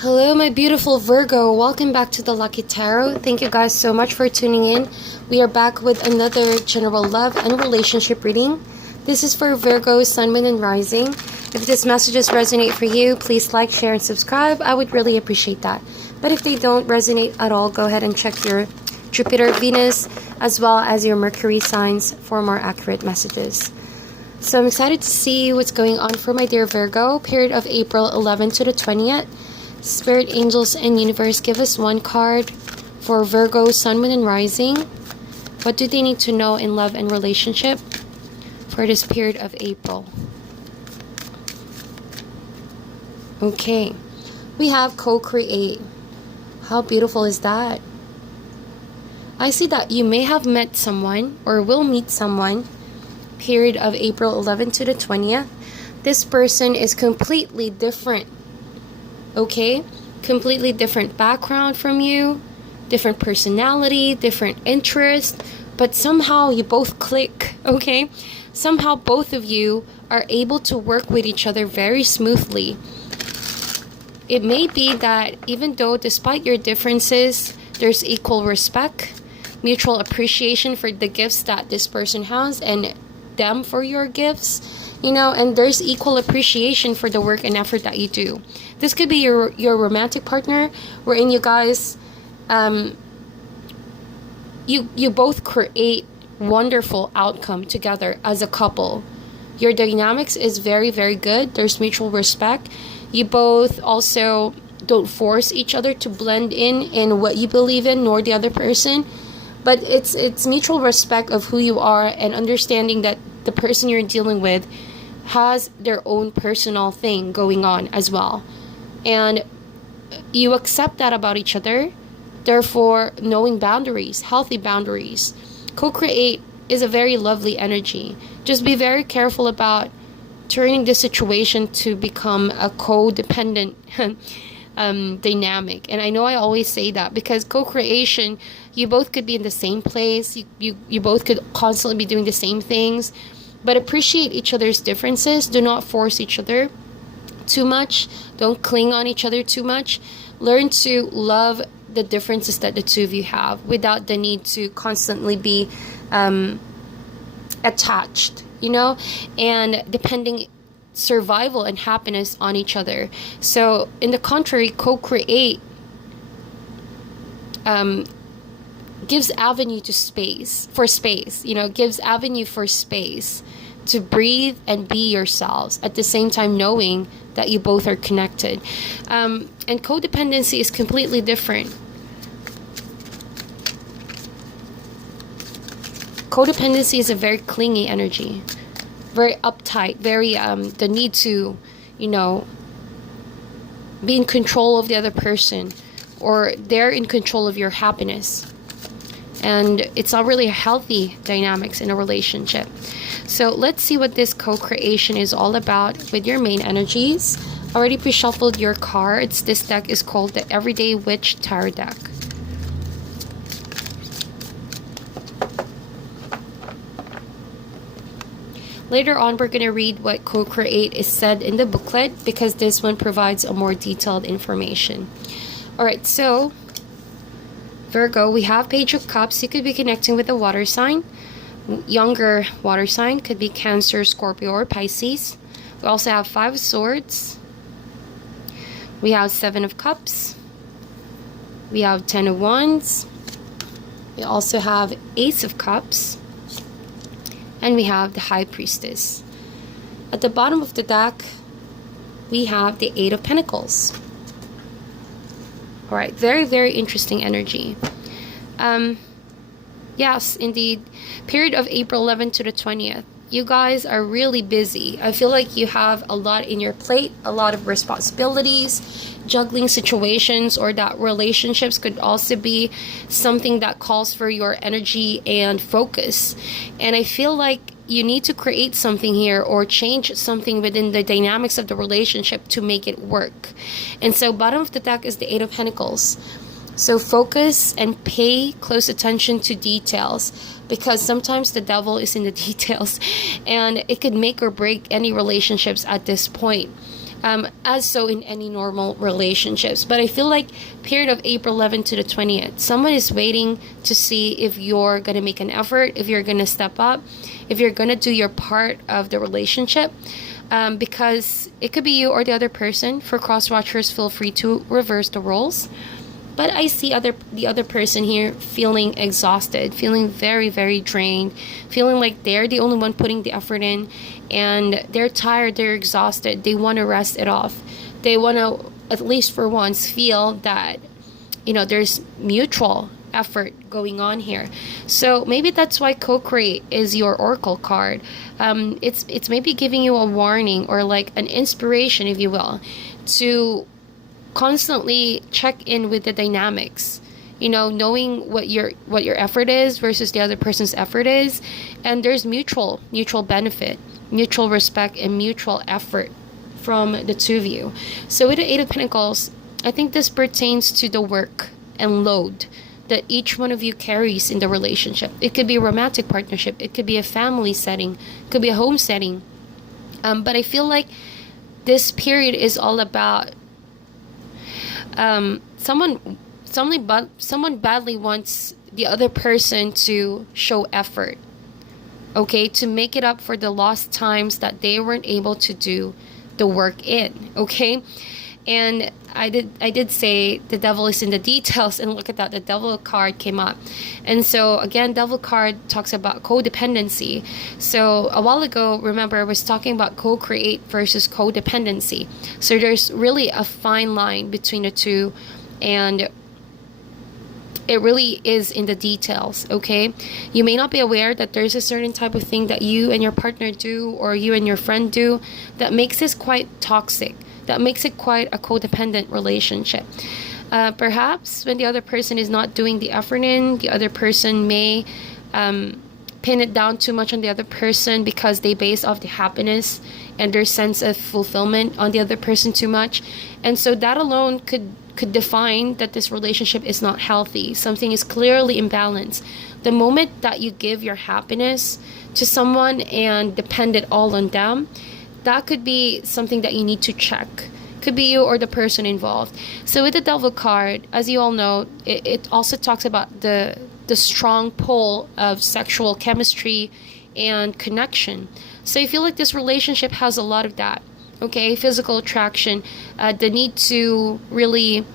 Hello, my beautiful Virgo. Welcome back to the Lucky Tarot. Thank you guys so much for tuning in. We are back with another general love and relationship reading. This is for Virgo, Sun, Moon, and Rising. If these messages resonate for you, please like, share, and subscribe. I would really appreciate that. But if they don't resonate at all, go ahead and check your Jupiter, Venus, as well as your Mercury signs for more accurate messages. So I'm excited to see what's going on for my dear Virgo. Period of April 11th to the 20th. Spirit, angels, and universe, give us one card for Virgo, Sun, Moon, and Rising. What do they need to know in love and relationship for this period of April? Okay, we have co-create. How beautiful is that? I see that you may have met someone or will meet someone. Period of April 11th to the 20th. This person is completely different. Okay, completely different background from you, different personality, different interest, but somehow you both click. Okay, somehow both of you are able to work with each other very smoothly. It may be that even though despite your differences, there's equal respect, mutual appreciation for the gifts that this person has and them for your gifts, and there's equal appreciation for the work and effort that you do. This could be your romantic partner, wherein you guys, you both create wonderful outcome together as a couple. Your dynamics is very, very good. There's mutual respect. You both also don't force each other to blend in what you believe in, nor the other person. But it's mutual respect of who you are and understanding that the person you're dealing with has their own personal thing going on as well. And you accept that about each other. Therefore, knowing boundaries, healthy boundaries. Co-create is a very lovely energy. Just be very careful about turning this situation to become a codependent dynamic. And I know I always say that because co-creation, you both could be in the same place. You both could constantly be doing the same things. But appreciate each other's differences. Do not force each other too much. Don't cling on each other too much. Learn to love the differences that the two of you have without the need to constantly be attached, and depending survival and happiness on each other. So in the contrary, co-create gives avenue to space, gives avenue for space to breathe and be yourselves at the same time knowing that you both are connected. And codependency is completely different. Codependency is a very clingy energy, very uptight, very the need to, be in control of the other person, or they're in control of your happiness. And it's not really healthy dynamics in a relationship. So let's see what this co-creation is all about with your main energies. Already pre-shuffled your cards. This deck is called the Everyday Witch Tarot deck. Later on, we're going to read what co-create is said in the booklet because this one provides a more detailed information. Alright, so Virgo, we have Page of Cups. You could be connecting with a water sign. Younger water sign could be Cancer, Scorpio, or Pisces. We also have 5 of Swords. We have 7 of Cups. We have 10 of Wands. We also have Ace of Cups. And we have the High Priestess. At the bottom of the deck, we have the 8 of Pentacles. Alright, very, very interesting energy. Yes, indeed. Period of April 11th to the 20th. You guys are really busy. I feel like you have a lot in your plate, a lot of responsibilities, juggling situations, or that relationships could also be something that calls for your energy and focus. And I feel like you need to create something here or change something within the dynamics of the relationship to make it work. And so bottom of the deck is the 8 of Pentacles. So focus and pay close attention to details, because sometimes the devil is in the details and it could make or break any relationships at this point. as so in any normal relationships. But I feel like period of April 11th to the 20th, someone is waiting to see if you're going to make an effort, if you're going to step up, if you're going to do your part of the relationship. Because it could be you or the other person. For cross watchers, feel free to reverse the roles. But I see the other person here feeling exhausted, feeling very, very drained, feeling like they're the only one putting the effort in, and they're tired, they're exhausted, they want to rest it off. They want to, at least for once, feel that, there's mutual effort going on here. So maybe that's why co-create is your oracle card. It's maybe giving you a warning or like an inspiration, if you will, to constantly check in with the dynamics, knowing what your effort is versus the other person's effort is, and there's mutual benefit, mutual respect, and mutual effort from the two of you. So with the Eight of Pentacles, I think this pertains to the work and load that each one of you carries in the relationship. It could be a romantic partnership, it could be a family setting, it could be a home setting, but I feel like this period is all about someone badly wants the other person to show effort, okay, to make it up for the lost times that they weren't able to do the work in, okay? And I did say the devil is in the details, and look at that, the devil card came up. And so again, devil card talks about codependency. So a while ago, remember, I was talking about co-create versus codependency. So there's really a fine line between the two, and it really is in the details, okay? You may not be aware that there's a certain type of thing that you and your partner do, or you and your friend do, that makes this quite toxic, that makes it quite a codependent relationship. Perhaps when the other person is not doing the effort in, the other person may pin it down too much on the other person because they base off the happiness and their sense of fulfillment on the other person too much. And so that alone could define that this relationship is not healthy. Something is clearly imbalanced. The moment that you give your happiness to someone and depend it all on them, that could be something that you need to check. Could be you or the person involved. So with the devil card, as you all know, it also talks about the strong pull of sexual chemistry and connection. So I feel like this relationship has a lot of that, okay? Physical attraction, the need to really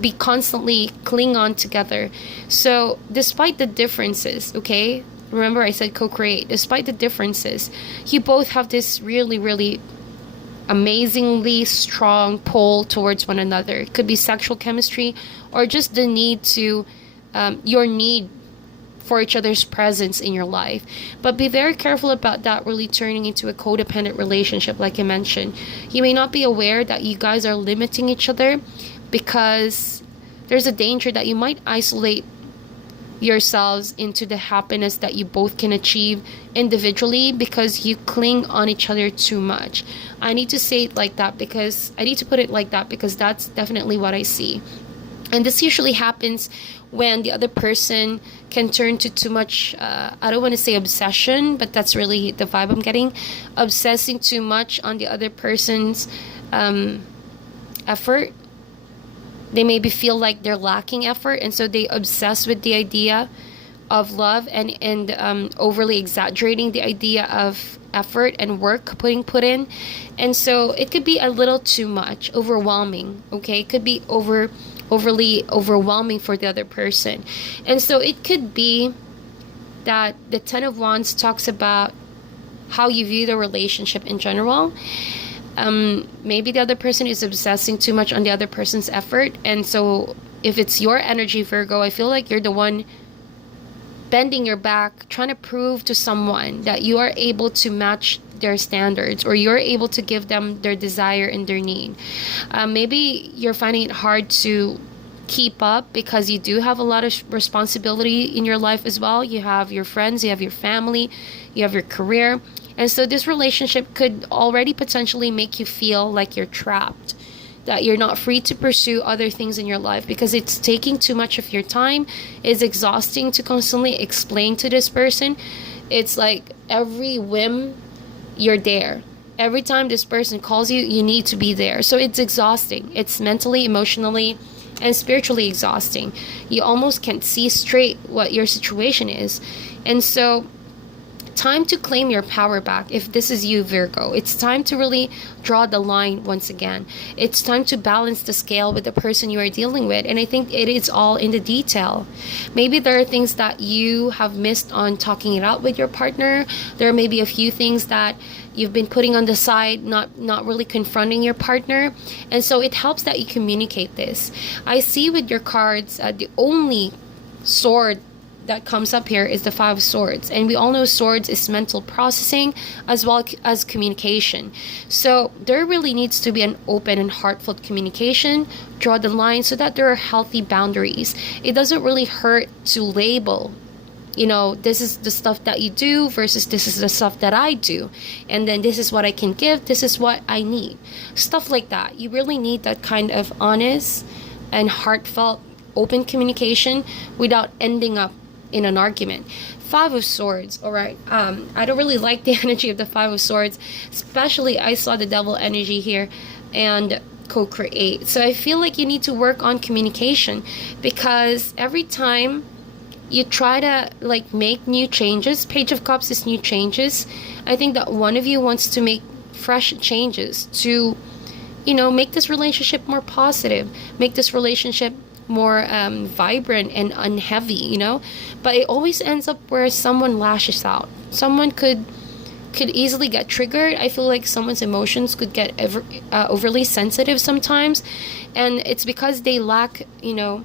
be constantly cling on together. So despite the differences, okay, remember I said co-create, despite the differences, you both have this really, really amazingly strong pull towards one another. It could be sexual chemistry or just the need to, your need for each other's presence in your life. But be very careful about that really turning into a codependent relationship, like I mentioned. You may not be aware that you guys are limiting each other because there's a danger that you might isolate yourselves into the happiness that you both can achieve individually because you cling on each other too much. I need to say it like that because I need to put it like that because that's definitely what I see. And this usually happens when the other person can turn to too much, I don't want to say obsession, but that's really the vibe I'm getting. Obsessing too much on the other person's effort. They maybe feel like they're lacking effort, and so they obsess with the idea of love and overly exaggerating the idea of effort and work put in. And so it could be a little too much, overwhelming, okay? It could be overly overwhelming for the other person. And so it could be that the Ten of Wands talks about how you view the relationship in general. Maybe the other person is obsessing too much on the other person's effort. And so if it's your energy, Virgo, I feel like you're the one bending your back, trying to prove to someone that you are able to match their standards, or you're able to give them their desire and their need. Maybe you're finding it hard to keep up because you do have a lot of responsibility in your life as well. You have your friends, you have your family, you have your career. And so this relationship could already potentially make you feel like you're trapped, that you're not free to pursue other things in your life because it's taking too much of your time. It's exhausting to constantly explain to this person. It's like every whim, you're there. Every time this person calls you, you need to be there. So it's exhausting. It's mentally, emotionally, and spiritually exhausting. You almost can't see straight what your situation is. And so time to claim your power back. If this is you, Virgo, it's time to really draw the line once again. It's time to balance the scale with the person you are dealing with. And I think it is all in the detail. Maybe there are things that you have missed on talking it out with your partner. There may be a few things that you've been putting on the side, not really confronting your partner. And so it helps that you communicate this. I see with your cards, the only sword that comes up here is the Five of Swords, and we all know swords is mental processing as well as communication. So there really needs to be an open and heartfelt communication. Draw the line so that there are healthy boundaries. It doesn't really hurt to label, this is the stuff that you do versus this is the stuff that I do, and then this is what I can give, this is what I need, stuff like that. You really need that kind of honest and heartfelt open communication without ending up in an argument. Five of Swords, all right. I don't really like the energy of the Five of Swords, especially I saw the Devil energy here and co-create. So I feel like you need to work on communication, because every time you try to make new changes, Page of Cups is new changes. I think that one of you wants to make fresh changes to, make this relationship more positive, make this relationship more vibrant and unheavy, but it always ends up where someone lashes out. Someone could easily get triggered. I feel like someone's emotions could get overly sensitive sometimes, and it's because they lack the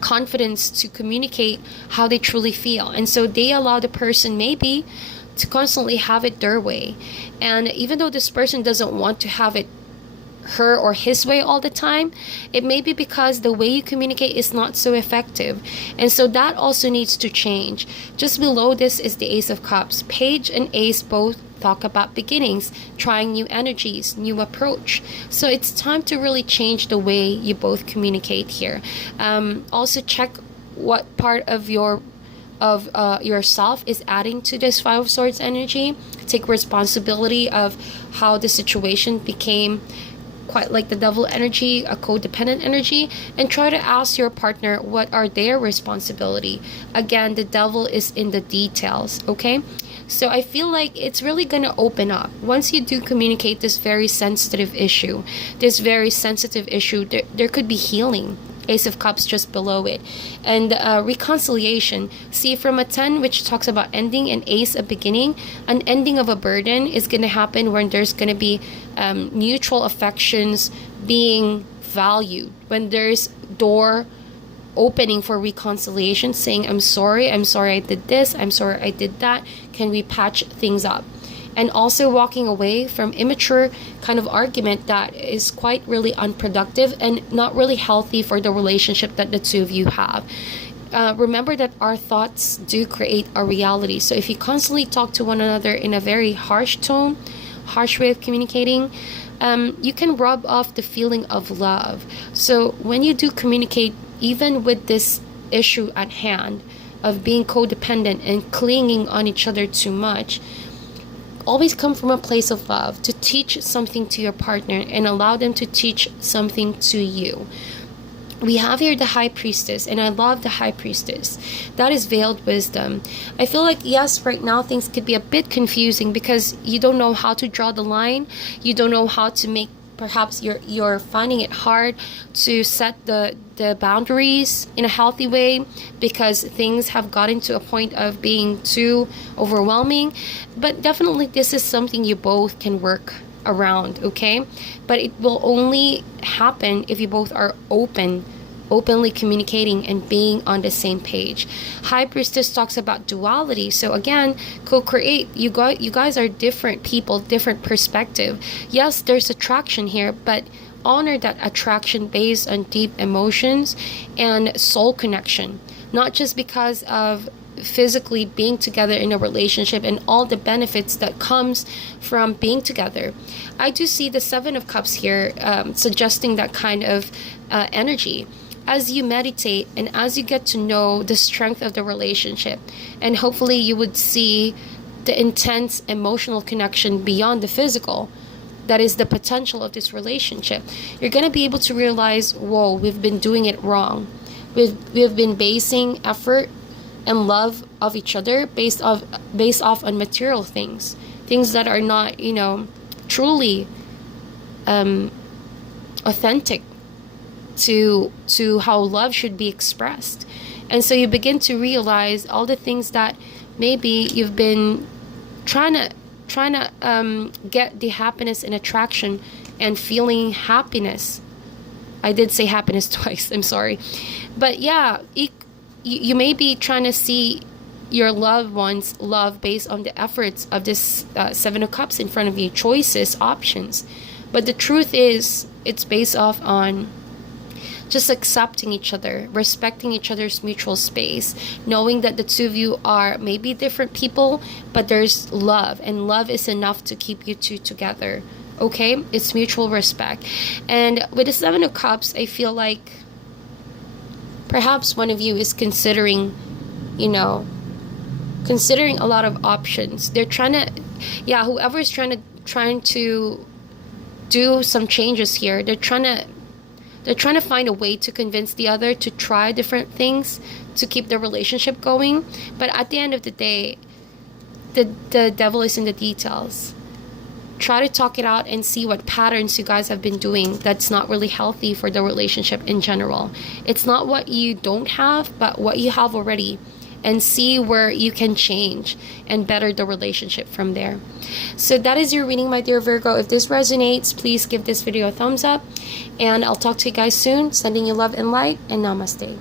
confidence to communicate how they truly feel, and so they allow the person maybe to constantly have it their way. And even though this person doesn't want to have it her or his way all the time, it may be because the way you communicate is not so effective, and so that also needs to change. Just below this is the Ace of Cups. Page and Ace both talk about beginnings, trying new energies, new approach. So it's time to really change the way you both communicate here. Also check what part of yourself is adding to this Five of Swords energy. Take responsibility of how the situation became quite like the Devil energy, a codependent energy, and try to ask your partner what are their responsibility. Again, the Devil is in the details, okay? So I feel like it's really going to open up once you do communicate this very sensitive issue. There could be healing. Ace of Cups just below it, and reconciliation. See, from a 10 which talks about ending, and Ace a beginning, an ending of a burden is going to happen when there's going to be mutual affections being valued, when there's door opening for reconciliation, saying I'm sorry I did this, I'm sorry I did that, can we patch things up? And also walking away from immature kind of argument that is quite really unproductive and not really healthy for the relationship that the two of you have. Remember that our thoughts do create our reality. So if you constantly talk to one another in a very harsh tone, harsh way of communicating, you can rub off the feeling of love. So when you do communicate, even with this issue at hand of being codependent and clinging on each other too much, always come from a place of love, to teach something to your partner and allow them to teach something to you. We have here the High Priestess, and I love the High Priestess. That is veiled wisdom. I feel like, yes, right now things could be a bit confusing because you don't know how to draw the line. You don't know how to make, perhaps you're finding it hard to set the boundaries in a healthy way because things have gotten to a point of being too overwhelming. But definitely this is something you both can work around, okay? But it will only happen if you both are openly communicating and being on the same page. High Priestess talks about duality. So again, co-create. You guys are different people, different perspective. Yes, there's attraction here, but honor that attraction based on deep emotions and soul connection, not just because of physically being together in a relationship and all the benefits that comes from being together. I do see the Seven of Cups here, suggesting that kind of energy as you meditate and as you get to know the strength of the relationship, and hopefully you would see the intense emotional connection beyond the physical, that is the potential of this relationship, you're going to be able to realize, whoa, we've been doing it wrong. We've been basing effort and love of each other based off on material things that are not, truly authentic to how love should be expressed. And so you begin to realize all the things that maybe you've been trying to get the happiness and attraction and feeling happiness. I did say happiness twice, I'm sorry. But yeah, you may be trying to see your loved one's love based on the efforts of this Seven of Cups in front of you, choices, options. But the truth is, it's based off on just accepting each other, respecting each other's mutual space, knowing that the two of you are maybe different people, but there's love, and love is enough to keep you two together. Okay? It's mutual respect. And with the Seven of Cups, I feel like perhaps one of you is considering a lot of options. They're trying to, whoever is trying to do some changes here, they're trying to find a way to convince the other to try different things to keep the relationship going. But at the end of the day, the devil is in the details. Try to talk it out and see what patterns you guys have been doing that's not really healthy for the relationship in general. It's not what you don't have, but what you have already, and see where you can change and better the relationship from there. So that is your reading, my dear Virgo. If this resonates, please give this video a thumbs up, and I'll talk to you guys soon. Sending you love and light, and namaste.